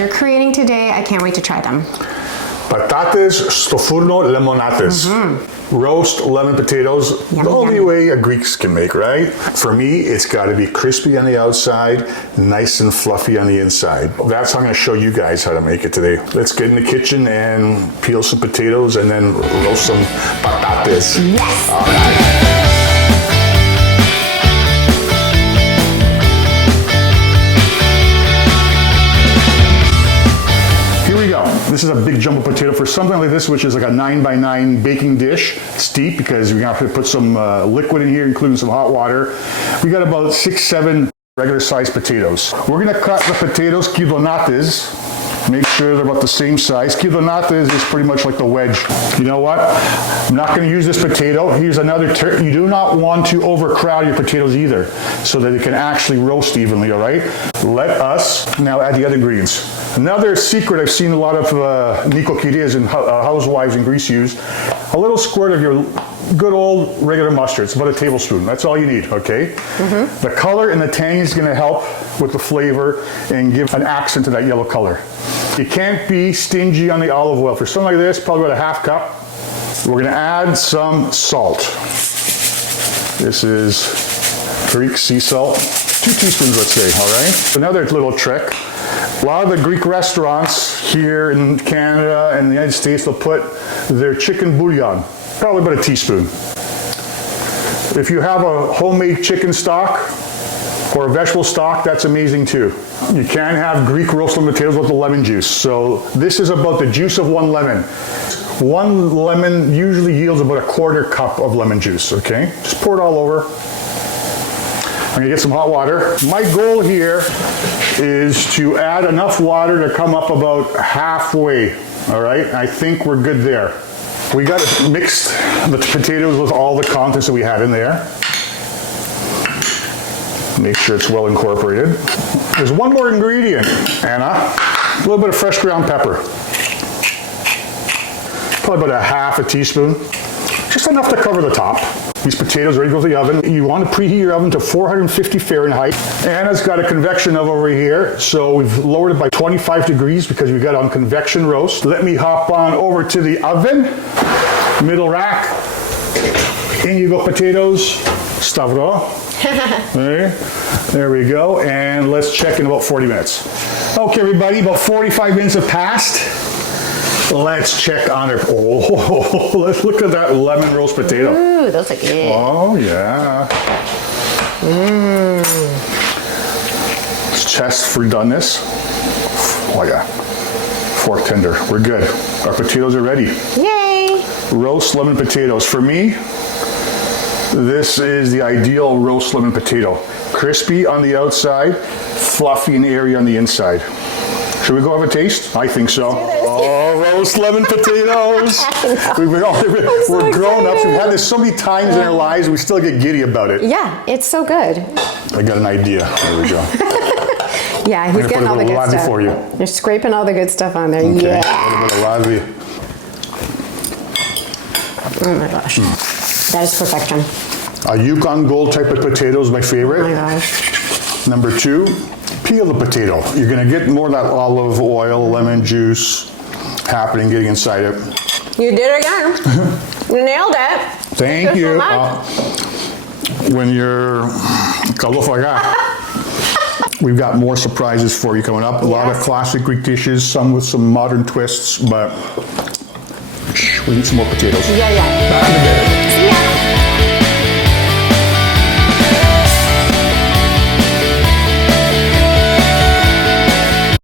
you're creating today. I can't wait to try them. Πατάτες στο φούρνο λεμονάτες. Roast lemon potatoes, Yummy, the only yummy. way a Greeks can make, right? For me, it's got to be crispy on the outside, nice and fluffy on the inside. That's how I'm going to show you guys how to make it today. Let's get in the kitchen and peel some potatoes and then roast some patates. Yes! All right. This is a big jumbo potato for something like this, which is like a 9x9 baking dish. It's deep because we have to put some liquid in here, including some hot water. We got about 6-7 regular sized potatoes. We're gonna cut the potatoes kilonates. Make sure they're about the same size. Kilonates is pretty much like the wedge. You know what? I'm not going to use this potato. Here's another tip. You do not want to overcrowd your potatoes either, so that it can actually roast evenly, all right? Let us now add the other ingredients. Another secret I've seen a lot of nicokirias and housewives in Greece use, a little squirt of your good old regular mustard. It's about a tablespoon. That's all you need, okay? The color and the tang is going to help with the flavor and give an accent to that yellow color. You can't be stingy on the olive oil. For something like this, probably about a half cup. We're going to add some salt. This is Greek sea salt. 2 teaspoons, let's say, all right? Another little trick. A lot of the Greek restaurants here in Canada and the United States will put their chicken bouillon, probably about a teaspoon. If you have a homemade chicken stock or a vegetable stock, that's amazing too. You can have Greek roast lemon potatoes with the lemon juice. So this is about the juice of 1 lemon. 1 lemon usually yields about a 1/4 cup of lemon juice, okay? Just pour it all over. I'm gonna get some hot water. My goal here is to add enough water to come up about halfway, all right? I think we're good there. We got to mix the potatoes with all the contents that we had in there. Make sure it's well incorporated. There's one more ingredient, Anna. A little bit of fresh ground pepper. Probably about a half a teaspoon. Just enough to cover the top. These potatoes are ready to go to the oven. You want to preheat your oven to 450 Fahrenheit. Anna's got a convection oven over here, so we've lowered it by 25 degrees because we've got it on convection roast. Let me hop on over to the oven, middle rack. In you go potatoes, stavro. There we go, and let's check in about 40 minutes. Okay, everybody, about 45 minutes have passed. Let's check on it. Oh, let's look at that lemon roast potato. Ooh, those look good. Oh, yeah. Let's test if we've done this. Oh, yeah. Fork tender. We're good. Our potatoes are ready. Yay! Roast lemon potatoes. For me, this is the ideal roast lemon potato. Crispy on the outside, fluffy and airy on the inside. Should we go have a taste? I think so. Oh, roast lemon potatoes. We're grown-ups. We've had this so many times in our lives, we still get giddy about it. Yeah, it's so good. I got an idea. There we go. Yeah, he's getting all the good stuff. For you. You're scraping all the good stuff on there. Okay. Yeah. A little bit of lavy. Oh my gosh. That is perfection. A Yukon Gold type of potato is my favorite. Oh my gosh. Number 2, peel the potato. You're going to get more of that olive oil, lemon juice happening, getting inside it. You did it again. You nailed it. Thank you. When you're kalofagas, we've got more surprises for you coming up. A lot of classic Greek dishes, some with some modern twists, but we need some more potatoes. Yeah. Back in a bit. See ya.